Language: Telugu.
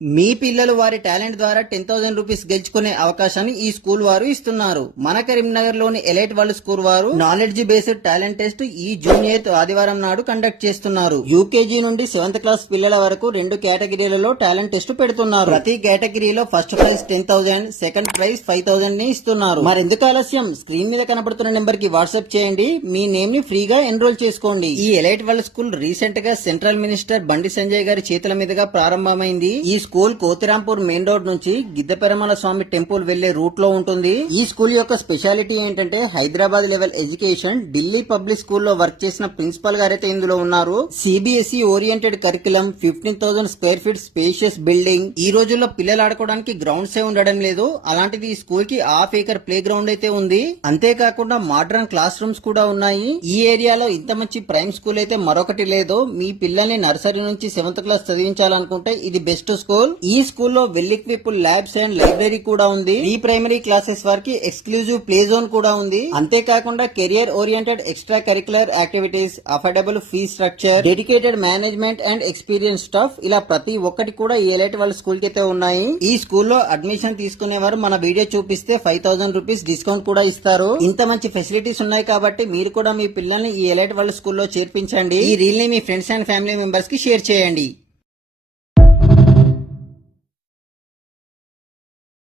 మీ పిల్లలు వారి టాలెంట్ ద్వారా 10,000 రూపీస్ గెలుచుకునే అవకాశాన్ని ఈ స్కూల్ వారు ఇస్తున్నారు. మన కరీంనగర్ లోని ఎలైట్ వరల్డ్ స్కూల్ వారు నాలెడ్జ్ బేస్డ్ టాలెంట్ టెస్ట్ ఈ జూన్ 8 ఆదివారం నాడు కండక్ట్ చేస్తున్నారు. యూకేజీ నుండి 7th క్లాస్ పిల్లల వరకు 2 కేటగిరీలలో టాలెంట్ టెస్ట్ పెడుతున్నారు. ప్రతి కేటగిరీలో ఫస్ట్ ప్రైజ్ 10,000, సెకండ్ ప్రైజ్ 5,000 ని ఇస్తున్నారు. మరెందుకు ఆలస్యం, స్క్రీన్ మీద కనబడుతున్న నెంబర్ కి వాట్సాప్ చేయండి. మీ నేమ్ ని ఫ్రీగా ఎన్రోల్ చేసుకోండి. ఈ ఎలైట్ వరల్డ్ స్కూల్ రీసెంట్ గా సెంట్రల్ మినిస్టర్ బండి సంజయ్ గారి చేతుల మీదుగా ప్రారంభమైంది. ఈ స్కూల్ కోతిరాంపూర్ మెయిన్ రోడ్ నుంచి గిద్దపెరమల స్వామి టెంపుల్ వెళ్లే రూట్ లో ఉంటుంది. ఈ స్కూల్ యొక్క స్పెషాలిటీ ఏంటంటే Hyderabad level education, Delhi public స్కూల్లో వర్క్ చేసిన ప్రిన్సిపల్ గారైతే ఇందులో ఉన్నారు. CBSE oriented curriculum, 15,000 square feet spacious building. ఈ రోజుల్లో పిల్లలు ఆడుకోవడానికి గ్రౌండ్స్ ఏ ఉండడం లేదు. అలాంటిది ఈ స్కూల్ కి ½ ఏకర్ ప్లే గ్రౌండ్ అయితే ఉంది. అంతేకాకుండా మోడర్న్ క్లాస్ రూమ్స్ కూడా ఉన్నాయి. ఈ ఏరియాలో ఇంత మంచి ప్రైమ్ స్కూల్ అయితే మరొకటి లేదు. మీ పిల్లల్ని నర్సరీ నుంచి 7th క్లాస్ చదివించాలనుకుంటే ఇది బెస్ట్ స్కూల్. ఈ స్కూల్లో well equipped labs and library కూడా ఉంది. ప్రీ ప్రైమరీ క్లాసెస్ వారికి ఎక్స్క్లూజివ్ ప్లే జోన్ కూడా ఉంది. అంతేకాకుండా career oriented extra curricular activities, affordable fee structure, dedicated management and experience staff, ఇలా ప్రతి ఒక్కటి కూడా ఈ ఎలైట్ వాళ్ళ స్కూల్ కి అయితే ఉన్నాయి. ఈ స్కూల్లో అడ్మిషన్ తీసుకునేవారు మన వీడియో చూపిస్తే 5,000 రూపీస్ డిస్కౌంట్ కూడా ఇస్తారు. ఇంత మంచి ఫెసిలిటీస్ ఉన్నాయి కాబట్టి మీరు కూడా మీ పిల్లల్ని ఈ ఎలైట్ వాళ్ళ స్కూల్లో చేర్పించండి. ఈ రీల్ ని మీ ఫ్రెండ్స్ అండ్ ఫ్యామిలీ మెంబర్స్ కి షేర్ చేయండి.